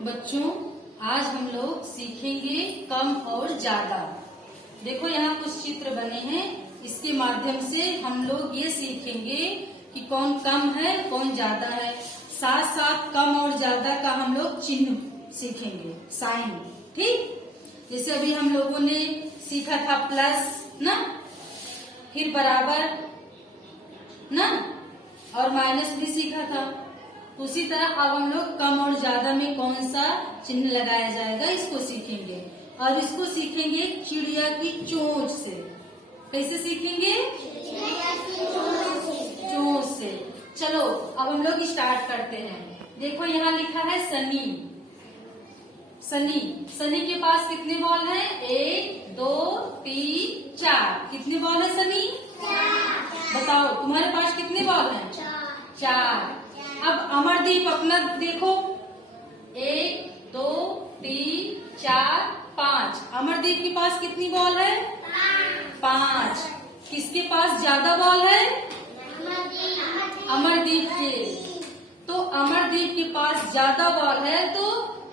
बच्चों, आज हम लोग सीखेंगे कम और ज्यादा। देखो यहाँ कुछ चित्र बने हैं, इसके माध्यम से हम लोग ये सीखेंगे कि कौन कम है कौन ज्यादा है। साथ साथ कम और ज्यादा का हम लोग चिन्ह सीखेंगे, साइन। ठीक, जैसे अभी हम लोगों ने सीखा था प्लस ना, फिर बराबर ना, और माइनस भी सीखा था। उसी तरह अब हम लोग कम और ज्यादा में कौन सा चिन्ह लगाया जाएगा इसको सीखेंगे। और इसको सीखेंगे चिड़िया की चोंच से। कैसे सीखेंगे? चोंच से। चलो अब हम लोग स्टार्ट करते हैं। देखो यहाँ लिखा है सनी। सनी, सनी के पास कितने बॉल हैं? 1 2 3 4। कितने बॉल है सनी? 4। बताओ तुम्हारे पास कितने बॉल हैं? 4। अब अमरदीप अपना देखो, 1 2 3 4 5। अमरदीप के पास कितनी बॉल है? 5। किसके पास ज्यादा बॉल है? अमरदीप के। तो अमरदीप के पास ज्यादा बॉल है, तो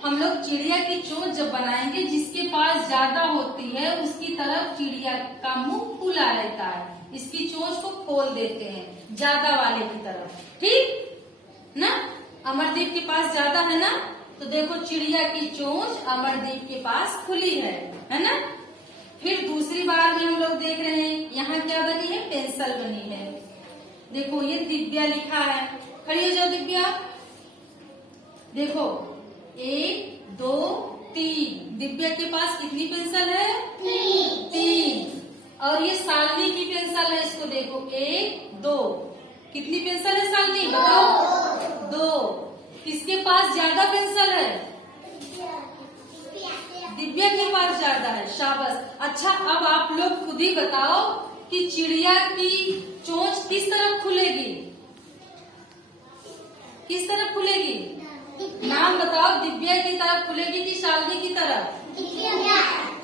हम लोग चिड़िया की चोंच जब बनाएंगे, जिसके पास ज्यादा होती है उसकी तरफ चिड़िया का मुंह खुला रहता है। इसकी चोंच को खोल देते हैं ज्यादा वाले की तरफ। ठीक ना? अमरदीप के पास ज्यादा है ना, तो देखो चिड़िया की चोंच अमरदीप के पास खुली है ना। फिर दूसरी बार में हम लोग देख रहे हैं, यहाँ क्या बनी है? पेंसिल बनी है। देखो ये दिव्या लिखा है। खड़ी हो जाओ दिव्या। देखो 1 2 3। दिव्या के पास कितनी पेंसिल है? 3। और ये सालनी की पेंसिल है, इसको देखो 1 2। कितनी पेंसिल है सालनी? बताओ। 2। किसके पास ज्यादा पेंसिल है? दिव्या के पास ज्यादा है। शाबाश। अच्छा, अब आप लोग खुद ही बताओ कि चिड़िया की चोंच किस तरफ खुलेगी? किस तरफ खुलेगी? नाम बताओ। दिव्या की तरफ खुलेगी कि शालिनी की तरफ?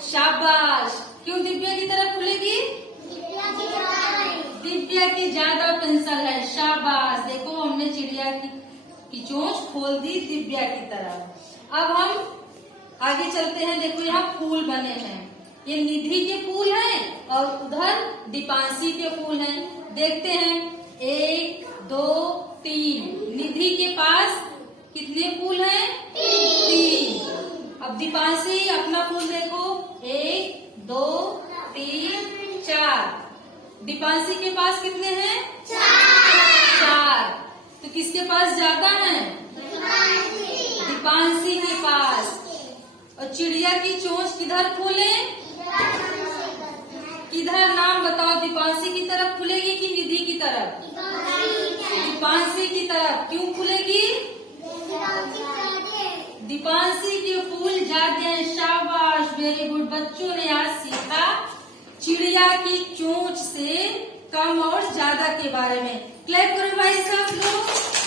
शाबाश। क्यों दिव्या की तरफ खुलेगी? दिव्या की ज्यादा पेंसिल है। शाबाश। देखो हमने चिड़िया की चोंच खोल दी दिव्या की तरफ। अब हम आगे चलते हैं। देखो यहाँ फूल बने हैं, ये निधि के फूल हैं और उधर दीपांशी के फूल हैं। देखते हैं 1 2 3। निधि के पास कितने फूल हैं? 3। अब दीपांशी अपना फूल देखो, 1 2 3 4। दीपांशी के पास कितने हैं? 4। तो किसके पास ज्यादा है? दीपांशी के पास। और चिड़िया की चोंच किधर खोले? किधर? नाम बताओ। दीपांशी की तरफ खुलेगी कि निधि की तरफ? दीपांशी की तरफ। क्यों खुलेगी? दीपांशी के फूल ज्यादा हैं। शाबाश, वेरी गुड। बच्चों ने आज सीखा चिड़िया की चोंच से कम और ज्यादा के बारे में। क्लैप करो भाई सब लोग।